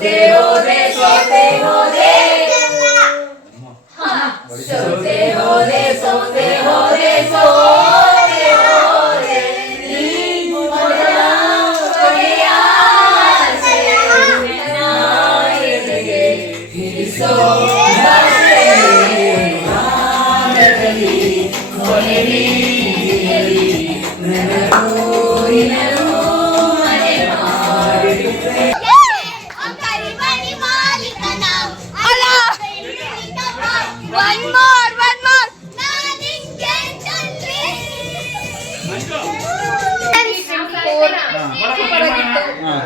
ಸೋತೆ ಹೋದೆ ಸೋತೆ ಹೋದೆ ಸೋತೆ ಹೋದೆ ಸೋತೆ ಹೋದೆ ಸೋತೆ ಹೋದೆ ನೀ ಮೊದಲ ಕೊನೆಯ ಆಸೆಗೆ ಹಿಡಿಸೋ ಕೊನೆಯಲ್ಲಿ ನನಗೂ ಮನೆ ಮಾಡಿಬಿಟ್ಟೆ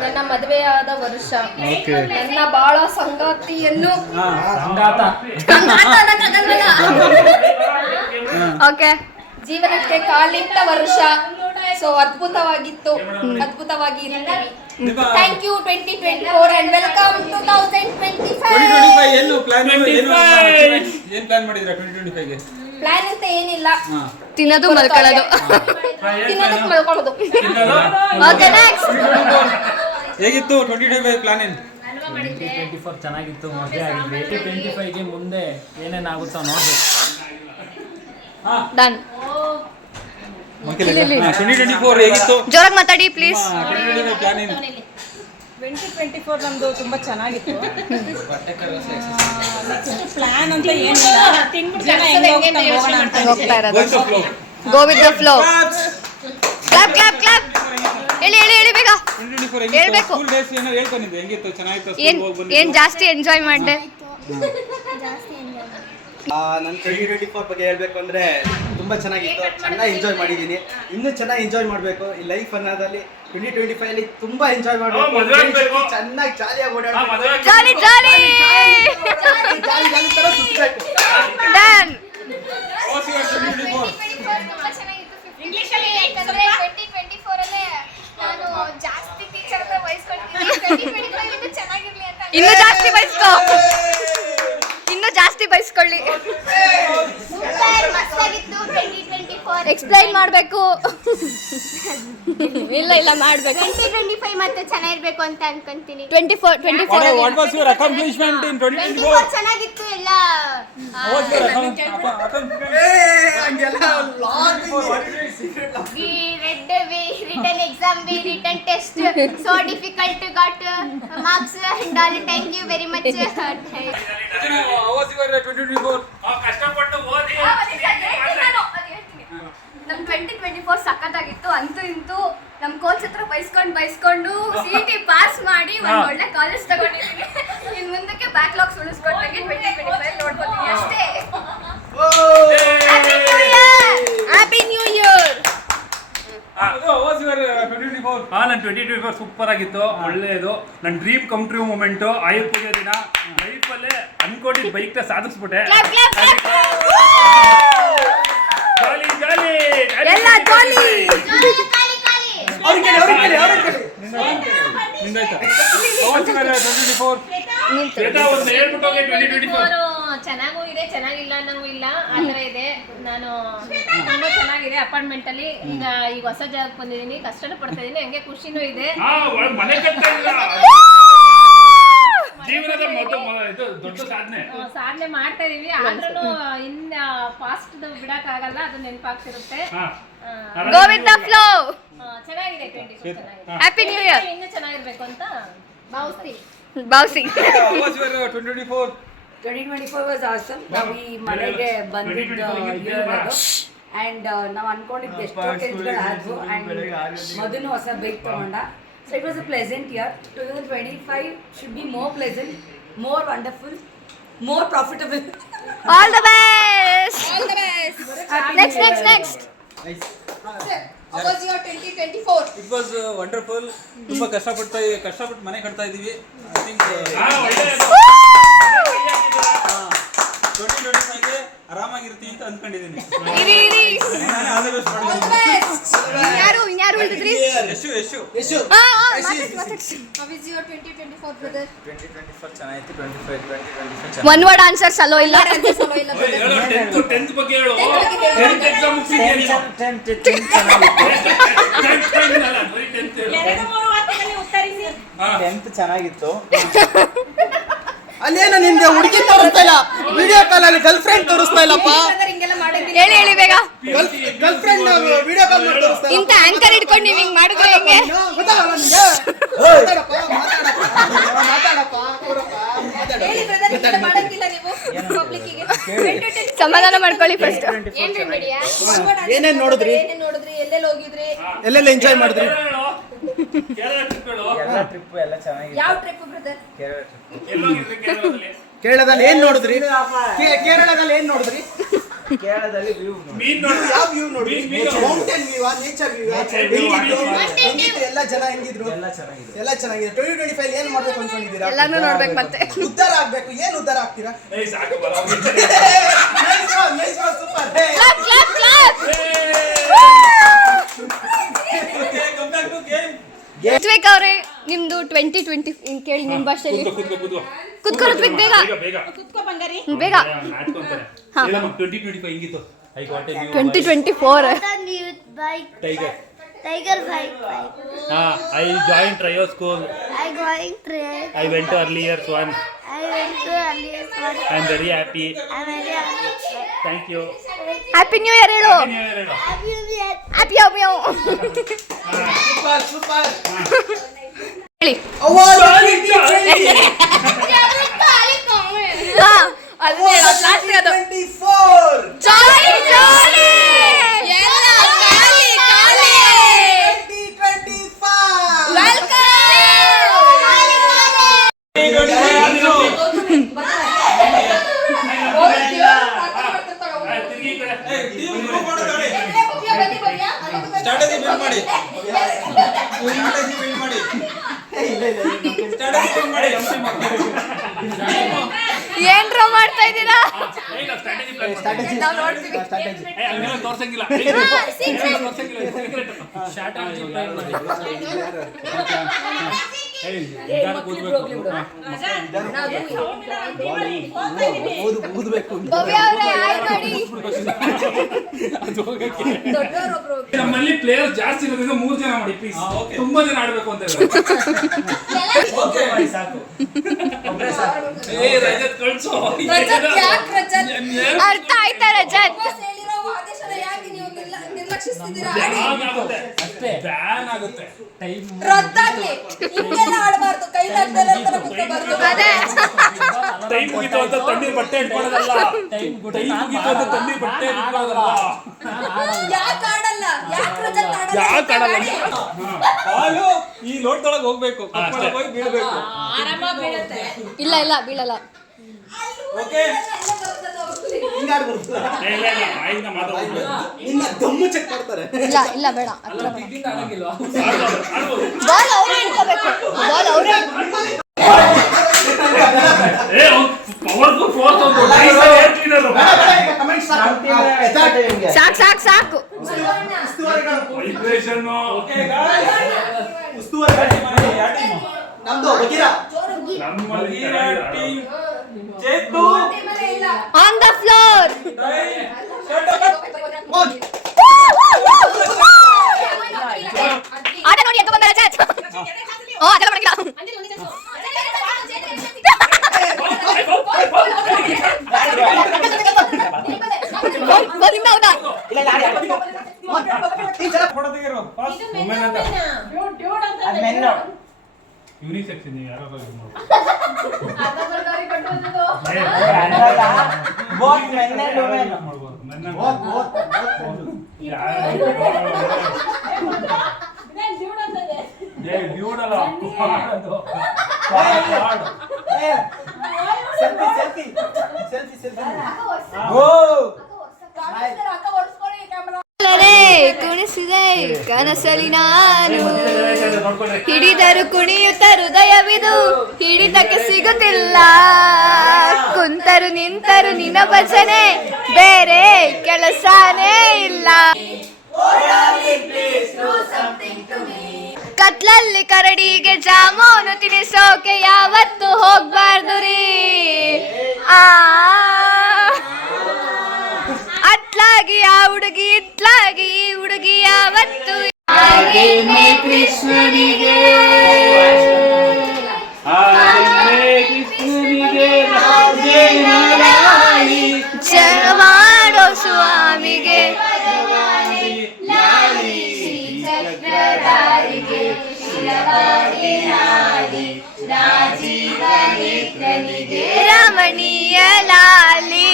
ನನ್ನ ಮದುವೆಯಾದ ವರ್ಷ ನನ್ನ ಬಾಳ ಸಂಗಾತಿಯನ್ನು ಓಕೆ ಜೀವನಕ್ಕೆ ಕಾಲಿಟ್ಟ ವರ್ಷ. ಸೊ ಅದ್ಭುತವಾಗಿತ್ತು, ಅದ್ಭುತವಾಗಿ ಇರ್ತೀವಿ. Thank you 2024 and welcome 2025. ಏನು ಪ್ಲಾನ್ ಮಾಡಿದ್ರಾ 2025 ಗೆ? ಪ್ಲಾನ್ ಅಂತ ಏನಿಲ್ಲ, ತಿನ್ನೋದು ಮಲ್ಕೊಳ್ಳೋದು, ತಿನ್ನೋದಕ್ಕೆ ಮಲ್ಕೊಳ್ಳೋದು. Okay next. ಹೇಗಿತ್ತು 2025 ಪ್ಲಾನ್? 2024 ಚೆನ್ನಾಗಿತ್ತು, ಮದುವೆ ಆಗಿದ್ವಿ. 2025 ಗೆ ಮುಂದೆ ಏನೇನಾಗುತ್ತೋ ನೋಡ್ಬೇಕು. ಡನ್. 2024 ಹೇಗಿತ್ತು? ಜೋರಾಗಿ ಮಾತಾಡಿ ಪ್ಲೀಸ್. 2025 ಪ್ಲಾನ್ ಏನು? 2024 ನಮ್ದು ತುಂಬಾ ಚೆನ್ನಾಗಿತ್ತು. ಪ್ಲಾನ್ ಅಂತ ಏನಿಲ್ಲ, ಹೋಗ್ತಾ ಇರೋದು. ಗೋ with the flow. Clap clap clap. ಹೇಳಿ ಹೇಳಿ ಹೇಳಿ ಬೇಗ. 2024 ಹೇಳ್ಬೇಕು. ಸ್ಕೂಲ್ ಡೇಸ್ ಏನೋ ಹೇಳ್ಕೊಂಡಿದ್ದೆ, ಹೆಂಗಿತ್ತು? ಚೆನ್ನಾಗಿತ್ತು? ಏನ್ ಜಾಸ್ತಿ ಎಂಜಾಯ್ ಮಾಡಿದೆ? ನನ್ನ 2024 ಬಗ್ಗೆ ಹೇಳ್ಬೇಕು ಅಂದರೆ ತುಂಬ ಚೆನ್ನಾಗಿತ್ತು, ಚೆನ್ನಾಗಿ ಎಂಜಾಯ್ ಮಾಡಿದ್ದೀನಿ. ಇನ್ನೂ ಚೆನ್ನಾಗಿ ಎಂಜಾಯ್ ಮಾಡಬೇಕು ಈ ಲೈಫ್ ಅನ್ನೋದಲ್ಲಿ. 2025 ಅಲ್ಲಿ ತುಂಬ ಎಂಜಾಯ್ ಮಾಡಬೇಕು, ಚೆನ್ನಾಗಿ ಜಾಲಿಯಾಗಿ ಓಡಾಡಬೇಕು, ಜಾಲಿ ಜಾಲಿ ಜಾಲಿ ಥರ ಸುತ್ತಬೇಕು. ಡನ್. ಇಂಗ್ಲಿಷಲ್ಲಿ ಯಾಕಂದ್ರೆ 2024 ಅಲ್ಲೇ ನಾನು ಜಾಸ್ತಿ ಟೀಚರ್ ಹತ್ರ ವಹಿಸ್ಕೊಂಡಿದ್ದೀನಿ. 2025 ಇಂದ ಚೆನ್ನಾಗಿರ್ಲಿ ಅಂತ ಇನ್ನೂ ಜಾಸ್ತಿ ಬಯಸ್ಕೊ, ಇನ್ನೂ ಜಾಸ್ತಿ ಬಯಸ್ಕೊಳ್ಳಿ. ಸೂಪರ್ ಮಸ್ತಾಗಿತ್ತು 2024. ಎಕ್ಸ್ಪ್ಲೈನ್ ಮಾಡಬೇಕು. ಇಲ್ಲ ಇಲ್ಲ ಮಾಡಬೇಕು. 2025 ಮತ್ತೆ ಚೆನ್ನಾಗಿರ್ಬೇಕು ಅಂತ ಅನ್ಕೊಂತೀನಿ. 24 What was your accomplishment in 2024? 24 ಚೆನ್ನಾಗಿತ್ತು ಎಲ್ಲ. We written exam, we written test, so difficult, got marks and all. Thank you very much. How was your 2024? ಕಷ್ಟಪಟ್ಟು ಓದಿ. ನಮ್ 2024 ಸಖತ್ತಾಗಿತ್ತು. ಅಂತೂ ಇಂತೂ ನಮ್ ಕೋಚ್ ಹತ್ರ ಬೈಸ್ಕೊಂಡು CET ಪಾಸ್ ಮಾಡಿ ಒಂದ್ ಒಳ್ಳೆ ಕಾಲೇಜ್ ತಗೊಂಡಿದ್ದೀನಿ. ಇನ್ ಮುಂದಕ್ಕೆ ಬ್ಯಾಕ್ಲಾಗ್ಸ್ ಉಳಿಸ್ಕೊಂಡಂಗೆ 2025 ನೋಡ್ಕೊತೀನಿ ಅಷ್ಟೇ. Happy new year. How was your 2024? ನನ್ನ 2024 ಸೂಪರ್ ಆಗಿತ್ತು, ಒಳ್ಳೆಯದು. ನನ್ನ ಡ್ರೀಮ್ ಕಮ್ ಟ್ರೂ ಮೂಮೆಂಟು ಆಯುರ್ ಪೂಜೆ ದಿನ. ಲೈಫಲ್ಲೇ ಅನ್ಕೊಂಡಿದ್ದ ಬೈಕ್ನ ಸಾಧಿಸ್ಬಿಟ್ಟೆ. ಜಾಲಿ ಜಾಲಿ ಎಲ್ಲ ಜಾಲಿ. ನಿಂದಾಯ್ತಾ? How was your 2024? ಒಂದು ಹೇಳ್ಬಿಟ್ಟು ಹೋಗಿ 2024 ಚೆನ್ನಾಗೂ ಇದೆ, ಚೆನ್ನಾಗಿಲ್ಲ ಅನ್ನಂಗೂ ಇಲ್ಲ, ಆ ಥರ ಇದೆ. ನಾನು ತುಂಬಾ ಚೆನ್ನಾಗಿದೆ ಅಪಾರ್ಟ್ಮೆಂಟ್ ಅಲ್ಲಿ. ಈಗ ಹೊಸ ಜಾಗಕ್ಕೆ ಬಂದಿದ್ದೀನಿ, ಕಷ್ಟನೂ ಪಡ್ತಾ ಇದೀನಿ, ಹಂಗೆ ಖುಷಿನೂ ಇದೆ. ಮನೆ ಕಟ್ತಾ ಇಲ್ಲ, ಜೀವನದ ಇದು ದೊಡ್ಡ ಸಾಧನೆ ಮಾಡ್ತಾ ಇದೀವಿ. ಆದ್ರೂ ಇನ್ನ ಫಾಸ್ಟ್ ಬಿಡಕ್ ಆಗಲ್ಲ, ಅದು ನೆನಪಾಗ್ತಿರುತ್ತೆ. Go with the flow. ಚೆನ್ನಾಗಿದೆ 2024 ಚೆನ್ನಾಗಿದೆ. Happy new year. ಇನ್ನೂ ಚೆನ್ನಾಗಿರ್ಬೇಕು ಅಂತ ಭಾವಿಸ್ತೀನಿ. How was your 2024? 2024 was awesome. ನಾವು ಈ ಮನೆಗೆ ಬಂದಿದ್ದ ಇಯರ್ ಅದು, ಆ್ಯಂಡ್ ನಾವು ಅನ್ಕೊಂಡಿದ್ದು ಎಷ್ಟೋ ಕೆಲಸಗಳು ಆದವು. ಆ್ಯಂಡ್ ಮೊದಲು ಹೊಸ ಬೈಕ್ ತಗೊಂಡ. So it was a pleasant year. 2025 should be more pleasant, more wonderful, more profitable. All the best. All the best. Next How was your 2024? It was wonderful. ತುಂಬಾ ಕಷ್ಟಪಟ್ಟು ಮನೆ ಕಟ್ತಾ ಇದೀವಿ. I think 2025 ಗೆ ಆರಾಮಾಗಿರ್ತೀನಿ ಅಂತ ಅನ್ಕೊಂಡಿದ್ದೀನಿ. ಇನ್ಯಾರು ಉಳಿದ್ರಿ? Yashu. How is your 2024 brother? 2024 ಚೆನ್ನಾಗಿತ್ತು. 2025 ಒನ್ ವರ್ಡ್ ಆನ್ಸರ್ಸ್ ಅಲ್ಲೋ ಇಲ್ಲ. 10th ಬಗ್ಗೆ ಹೇಳು. 10th exam ಮುಗಿಸಿದ್ದೀನಿ. 2-3 ವಾಕ್ಯದಲ್ಲಿ ಉತ್ತರಿಸಿ. 10th ಚೆನ್ನಾಗಿತ್ತು. ಅಲ್ಲೇನೋ ನಿನ್ಗೆ ಹುಡುಗಿ ತೋರಿಸ್ತಾ ಇಲ್ಲ, ವಿಡಿಯೋ ಕಾಲಲ್ಲಿ ಗರ್ಲ್ ಫ್ರೆಂಡ್ ತೋರಿಸ್ತಾ ಇಲ್ಲಪ್ಪ. ಹೇಳಿ ಬೇಗ. ಗರ್ಲ್ ಫ್ರೆಂಡ್ ವಿಡಿಯೋ ಕಾಲ್ ಮಾಡಿ ತೋರಿಸ್ತಾ ಇಲ್ಲ. ಇಂತ ಆಂಕರ್ ಇಟ್ಕೊಂಡು ನೀವ್ ಹಿಂಗ್ ಮಾಡಿದ್ರೆ ಹೆಂಗೆ? ಸಮಾಧಾನ ಮಾಡ್ಕೊಳ್ಳಿ ಫಸ್ಟ್. ಏನೇನ್ ನೋಡಿದ್ರಿ? ಎಲ್ಲೆಲ್ಲ ಎಂಜಾಯ್ ಮಾಡಿದ್ರಿ? ಕೇರಳದಲ್ಲಿ ಏನ್ ನೋಡಿದ್ರಿ? ಕೇರಳದಲ್ಲಿ ಏನ್ ನೋಡಿದ್ರಿ? ಕೇರಳದಲ್ಲಿ ಯಾವ ವ್ಯೂ ನೋಡಿದ್ರಿ? ಮೌಂಟೇನ್ ವ್ಯೂ, ನೇಚರ್ ವ್ಯೂ, ಹೆಂಗಿತ್ತು? ಎಲ್ಲ ಜನ ಹೆಂಗಿದ್ರು? ಎಲ್ಲ ಚೆನ್ನಾಗಿದೆ. 2025 ಏನ್ ಮಾಡ್ಬೇಕು ಅನ್ಕೊಂಡಿದ್ದೀರಾ? ಎಲ್ಲಾನು ನೋಡ್ಬೇಕು ಮತ್ತೆ. ಉದ್ಧಾರ ಆಗ್ಬೇಕು. ಏನ್ ಉದ್ಧಾರ ಆಗ್ತೀರಾ? ಸೂಪರ್. ಋತ್ವಿಕ್ ಅವ್ರೆ, ನಿಮ್ದು 2020 ಕೇಳಿ ನಿಮ್ ಭಾಷೆಯಲ್ಲಿ. ಕುತ್ಕೋ ಋತ್ವಿಕ್, ಬೇಗ ಬೇಗ. 2024 Tiger bike. I joined Trio School. I went to earlier one. I'm very happy. Thank you. Happy new year ಹೇಳು. Happy super. ಹೇಳಿ. ಅದು ಲಾಸ್ಟ್ ಅದು 24 ಜಾಲಿ ಜಾಲಿ ಎಲ್ಲ ಖಾಲಿ ಖಾಲಿ 2025 ವೆಲ್ಕಮ್. ಸ್ಟ್ರಾಟಜಿ ಬಿಲ್ಡ್ ಮಾಡಿ. ಏನ್ರ ಮಾಡ್ತಾ ಇದ್ದೀರಾ? ನಾವು ನೋಡ್ತೀವಿ. ತೋರ್ಸಂಗಿಲ್ಲ. ಭವ್ಯ ಅವರೇ ಹಾಯ್ ಮಾಡಿ. ನಮ್ಮಲ್ಲಿ ಪ್ಲೇಯರ್ ಜಾಸ್ತಿ ಇರೋದ್ರಿಂದ 3 ಜನ ಮಾಡಿ ಪ್ಲೀಸ್. ತುಂಬಾ ಜನ ಆಡ್ಬೇಕು ಅಂತ ಅರ್ಥ ಆಯ್ತಾ ರಜತ್? ಬ್ಯಾನ್ ಆಗುತ್ತೆ. ಟೈಮ್ ಮುಗಿತು ಅಂತ ತಣ್ಣೀರ್ ಬಟ್ಟೆ ಇಟ್ಕೊಳ್ಳೋದಲ್ಲ. ಟೈಮ್ ಮುಗಿತು ಅಂತ ತಣ್ಣೀರ್ ಬಟ್ಟೆ ಇಟ್ಕೊಳ್ಳೋದಲ್ಲ. ಯಾಕೆ ಆಡಲ್ಲ? ಹಾಲು ಈ ಲೋಟದೊಳಗೆ ಹೋಗ್ಬೇಕು, ಹೋಗಿ ಬೀಳ್ಬೇಕು. ಇಲ್ಲ ಬೀಳಲ್ಲ. ಓಕೆ, ನಿನ್ನ ದಮ್ಮು ಚೆಕ್ ಮಾಡ್ತಾರೆ. ಇಲ್ಲ ಬೇಡ. ಬಾಲ್ ಅವರೇ ಇಟ್ಕೋಬೇಕು. ಬಾಲ್ ಅವರೇ ಸಾಕು. ನಮ್ದು Bagheera team Chethu on the floor. ಆಟ ನೋಡಿ ಎದ್ದು ಬಂದ ರಜತ್. ಅದೆಲ್ಲ ಮಾಡಿಲ್ಲ. ಯೂನಿಸೆಕ್ಸ್ ಇದೆ ಯಾರೋ ಕುಣಿಸಿದೆ ಕನಸಲಿ ನಾನು, ಹಿಡಿದರು ಕುಣಿಯುತ್ತ ಹೃದಯವಿದು ಹಿಡಿತಕ್ಕೆ ಸಿಗುತ್ತಿಲ್ಲ. ಕುಂತರು ನಿಂತರು ನಿನ್ನ ಭಜನೆ, ಬೇರೆ ಕೆಲಸನೇ ಇಲ್ಲ. ಕತ್ಲಲ್ಲಿ ಕರಡಿಗೆ ಜಾಮೂನು ತಿನಿಸೋಕೆ ಯಾವತ್ತು ಹೋಗ್ಬಾರ್ದು ರೀ. ಅಟ್ಲಾಗಿ ಆ ಹುಡುಗಿ ಇಟ್ಲಾಗಿ ಈ ಹುಡುಗಿ ಯಾವತ್ತು ಕೃಷ್ಣನಿಗೆ ಮಣಿಯ ಲಾಲಿ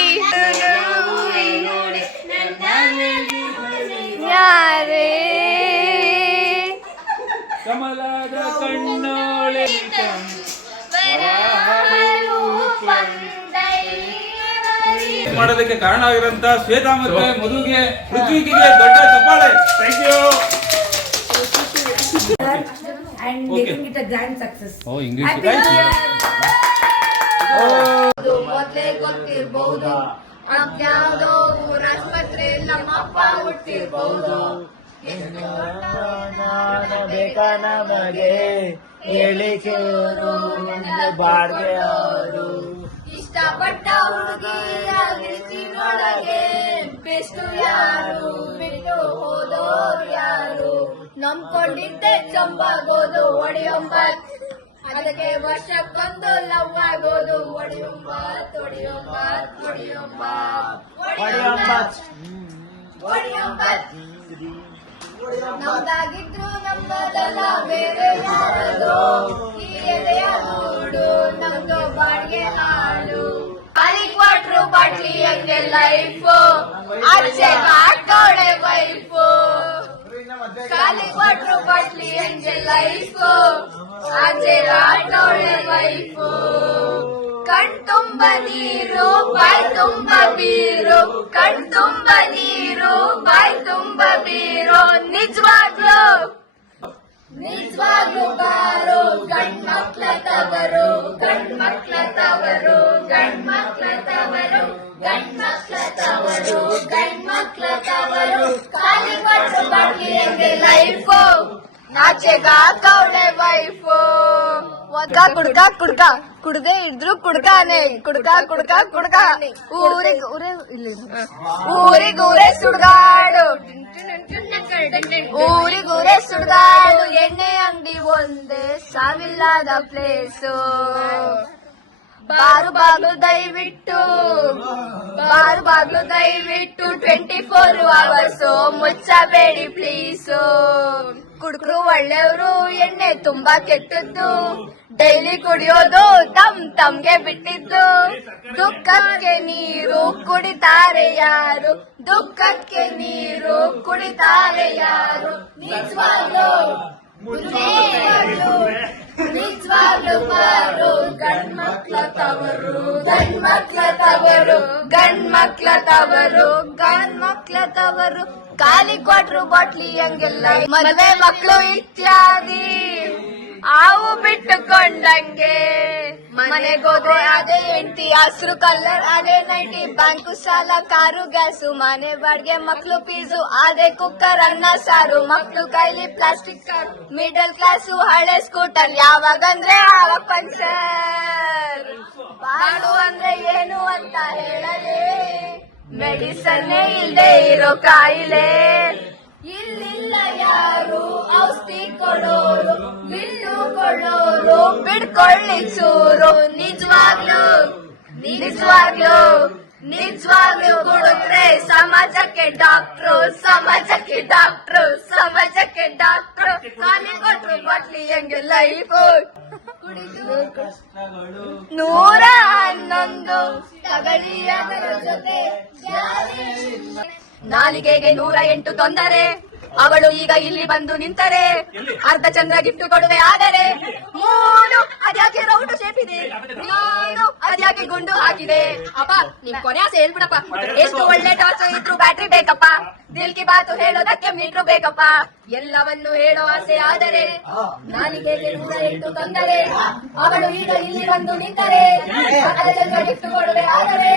ಯಾರೇ ಕಮಲದ ಕಣ್ಣೋಳೆ ಮಾಡೋದಕ್ಕೆ ಕಾರಣ ಆಗಿರೋಂತ ಶ್ವೇತಾ ಮತ್ತೆ ಮಧುಗೆ ಪೃಥ್ವಿಗೆ ದೊಡ್ಡ ಚಪ್ಪಾಳೆ. Thank you. and making it a grand success. Oh, English. Happy birthday. ಮೊದ್ಲೇ ಗೊತ್ತಿರ್ಬಹುದು ಅದ್ಯಾವುದೋ ಆಸ್ಪತ್ರೆ ನಮ್ಮಪ್ಪ ಹುಟ್ಟಿರ್ಬಹುದು ಬೇಕಾ ನಮಗೆ ಹೇಳಿಕೆಯವರು ಬಾಡ್ಗೆ ಅವರು ಇಷ್ಟಪಟ್ಟ ಹುಡುಗಿಯೊಳಗೆ ಬೆಸ್ಟ್ ಯಾರು ಬಿಟ್ಟು ಹೋದೋರು ಯಾರು ನಂಬ್ಕೊಂಡಿದ್ದೆ ಚಂಬಾಗೋದು ಒಡಿಯೊಂಬತ್ ಅದಕ್ಕೆ ವರ್ಷಕ್ಕೊಂದು ಲವ್ ಆಗೋದು ಒಡಿಯೊಂಬತ್ ಒಡಿಯೊಂಬತ್ ಒಡಿಯೊಂಬತ್ ಒಡಿಯೊಂಬತ್ ನಮ್ದಾಗಿದ್ರು ನಮ್ಮದಲ್ಲ ಬೇರೆ ಯಾರದು ಈ ಎದೆಯ ಗೂಡು ನಮ್ದು ಬಾಡಿಗೆ ಹಾಡು ಖಾಲಿ ಕ್ವಾಟ್ರು ಬಾಟ್ಲಿ ಹಂಗೆ ಲೈಫು ಆಚೆ ಹಾಕೋಳೆ ವೈಫು ಖಾಲಿ ಕ್ವಾಟ್ರು ಬಾಟ್ಲಿ ಹಂಗೆ ಲೈಫು ಆಚೆ ಹಾಕೋಳೆ ವೈಫು ಕಣ್ ತುಂಬ ನೀರು ಬಾಯ್ ತುಂಬ ಬೀರು ಕಣ್ ತುಂಬ ನೀರು ಬಾಯ್ ತುಂಬ ಬೀರು ನಿಜವಾಗ್ಲು ಬಾರು ಗಂಡ್ಮಕ್ಳ ತವರು ಗಂಡ್ಮಕ್ಳ ತವರು ಗಂಡ್ಮಕ್ಳ ತವರು ಗಂಡ್ಮಕ್ಳ ತವರು ಗಂಡ್ಮಕ್ಳ ತವರು ಖಾಲಿ ಕೊಟ್ಟು ಬಾಟ್ಲಿ ಹೆಂಗೆ ಲೈಫು ನಾಚೆಗ ಕೌಡೆ ವೈಫು ಕುಡ್ಕ ಕುಡ್ದೇ ಇದ್ರು ಕುಡ್ಕಾನೆ ಕುಡ್ಕ ಊರಿಗೂರೇ ಸುಡ್ಗಾಡು ಊರಿಗೂರೇ ಸುಡ್ಗಾಡು ಎಣ್ಣೆ ಅಂಗಡಿ ಒಂದೇ ಸಾವಿಲ್ಲದ ಪ್ಲೇಸು ಬಾರು ಬಾಗ್ಲು ದಯವಿಟ್ಟು 24 hours ಮುಚ್ಚಬೇಡಿ ಪ್ಲೀಸು ಕುಡ್ಕರು ಒಳ್ಳೆಯವರು ಎಣ್ಣೆ ತುಂಬಾ ಕೆಟ್ಟದ್ದು ಡೈಲಿ ಕುಡಿಯೋದು ತಮ್ಗೆ ಬಿಟ್ಟಿದ್ದು ದುಃಖಕ್ಕೆ ನೀರು ಕುಡಿತಾರೆ ಯಾರು ದುಃಖಕ್ಕೆ ನೀರು ಕುಡಿತಾರೆ ಯಾರು ನಿಜವಾಗ್ಲು ಬಾರು ಗಂಡ್ಮಕ್ಳ ತವರು ಗಂಡ್ಮಕ್ಳ ತವರು ಖಾಲಿ ಕ್ವಾಟ್ರು ಬಾಟ್ಲಿ ಹಂಗೆಲ್ಲ ಮದುವೆ ಮಕ್ಕಳು ಇತ್ಯಾದಿ ಆವು ಬಿಟ್ಟುಕೊಂಡಂಗೆ ಮನೆಗೋದ್ರೆ ಅದೇ ಹೆಂಡತಿ ಹಸ್ರು ಕಲರ್ ಅದೇ ನೈಟಿ ಬ್ಯಾಂಕು ಸಾಲ ಕಾರು ಗ್ಯಾಸು ಮನೆ ಬಾಡ್ಗೆ ಮಕ್ಳು ಫೀಸು ಅದೇ ಕುಕ್ಕರ್ ಅನ್ನ ಸಾರು ಮಕ್ಳು ಕೈಲಿ ಪ್ಲಾಸ್ಟಿಕ್ ಕಾರ್ ಮಿಡಲ್ ಕ್ಲಾಸು ಹಳೆ ಸ್ಕೂಟರ್ ಯಾವಾಗಂದ್ರೆ ಆವಾಗ ಪಂಚರ್ ಬಾಳು ಅಂದ್ರೆ ಏನು ಅಂತ ಹೇಳಲೇ ಮೆಡಿಸನ್ ಇಲ್ದೇ ಇರೋ ಕಾಯಿಲೆ ಇಲ್ಲಿಲ್ಲ ಯಾರು ಔಷಧಿ ಕೊಡೋರು ಬಿಲ್ಲು ಕೊಡೋರು ಬಿಡ್ಕೊಳ್ಳಿ ಚೂರು ನಿಜವಾಗ್ಲು ಕುಡಿದ್ರೆ ಸಮಾಜಕ್ಕೆ ಡಾಕ್ಟ್ರು ಖಾಲಿ ಕೊಟ್ರು ಬಾಟ್ಲಿ ಹೆಂಗೆ ಲೈಫು ಕುಡಿದು 111 ತಗಳಿ ಅದರ ಜೊತೆ ನಾಲಿಗೆಗೆ 108 ತೊಂದರೆ ಅವಳು ಈಗ ಇಲ್ಲಿ ಬಂದು ನಿಂತರೆ ಅರ್ಧ ಚಂದ್ರ ಗಿಫ್ಟ್ ಕೊಡುವೆ ಆದರೆ ಮೂನು ಅದ್ಯಾಕೆ ರೌಂಡ್ ಶೇಪ್ ಇದೆ ನೀನು ಅದ್ಯಾಕೆ ಗುಂಡು ಹಾಕಿದೆ ಅಪ್ಪ ನಿಮ್ ಕೊನೆ ಆಸೆ ಹೇಳ್ಬಿಡಪ್ಪ ಎಷ್ಟು ಒಳ್ಳೆ ಟಾರ್ಚ್ ಇದ್ರು ಬ್ಯಾಟ್ರಿ ಬೇಕಪ್ಪ ದಿಲ್ ಕಿ ಬಾತು ಹೇಳೋದಕ್ಕೆ ಮೀಟ್ರು ಬೇಕಪ್ಪ ಎಲ್ಲವನ್ನು ಹೇಳೋ ಆಸೆ ಆದರೆ ನಾಲಿಗೆಗೆ 108 ತೊಂದರೆ ಅವಳು ಈಗ ಇಲ್ಲಿ ಬಂದು ನಿಂತರೆ ಅರ್ಧ ಚಂದ್ರ ಗಿಫ್ಟ್ ಕೊಡುವೆ ಆದರೆ